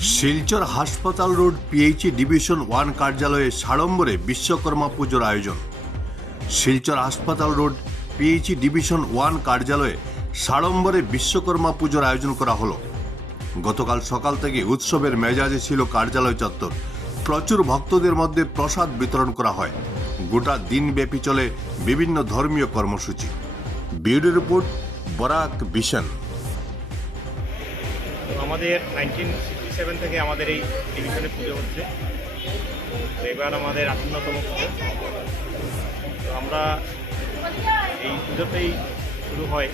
শিলচর হাসপাতাল road PHE division 1 কার্যালয়ে সাড়ম্বরে বিশ্বকর্মা পুজোর আয়োজন। শিলচর হাসপাতাল রোড পিএইচই ডিভিশন 1 কার্যালয়ে সাড়ম্বরে বিশ্বকর্মা পুজোর আয়োজন করা হলো। গতকাল সকাল থেকে উৎসবের মেজাজে ছিল কার্যালয় চত্বর। প্রচুর ভক্তদের মধ্যে প্রসাদ বিতরণ করা হয়। গোটা দিনব্যাপী চলে বিভিন্ন ধর্মীয় কর্মসূচি। Bureau report, Barak vision. আমাদের 1967 থেকে আমাদের এই ডিভিশনে পুজো হচ্ছে। তো এবার আমাদের 58তম পুজো। তো আমরা এই পুজোতেই শুরু হয়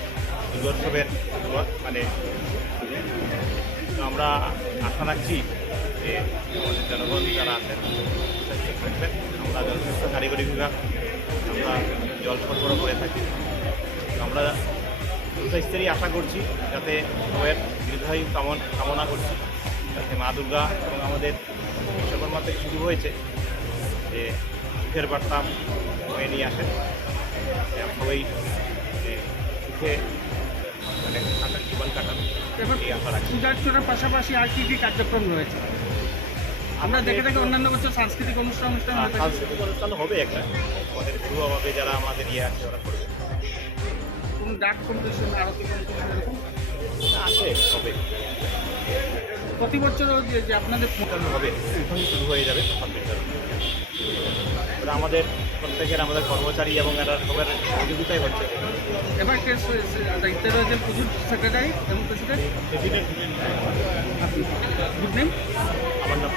দুর্গোৎসবের মানে পুজো। তো আমরা আশা রাখছি যে আমাদের জনগণ যারা আছেন থাকবেন। আমরা জনস্বাস্থ্য কারিগরি বিভাগ আমরা জল সরবরাহ করে থাকি। তো আমরা সুস্বাস্থ্যেরই আশা করছি, যাতে সবাই দীর্ঘায়ু কামনা করছি, যাতে মা দুর্গা এবং আমাদের বিশ্বকর্মা থেকে শুরু হয়েছে যে সুখের বার্তা হয়ে নিয়ে আসেন, সবাই সুখে মানে জীবন কাটান এই আশা রাখছি। পূজার্চনার পাশাপাশি আর কি কার্যক্রম রয়েছে? আমরা দেখে থাকি অন্যান্য বছর সাংস্কৃতিক অনুষ্ঠান সাংস্কৃতিক অনুষ্ঠানও হবে একটা, আমাদের পূর্বভাবে যারা আমাদের আছে ওরা করবে। কোনো ডাক কম্পিটিশন, আরতি কম্পিটিশন এরকম আছে, হবে প্রতি বছর যে আপনাদের হবে, এখনই শুরু হয়ে যাবে 26 তারিখ। ওরা আমাদের প্রত্যেকের আমাদের কর্মচারী এবং এরা সবার সহযোগিতাই হচ্ছে। এবার দায়িত্বে রয়েছে পুজোর সেক্রেটারি এবং প্রেসিডেন্ট। প্রেসিডেন্ট গুড নেম আমার নাম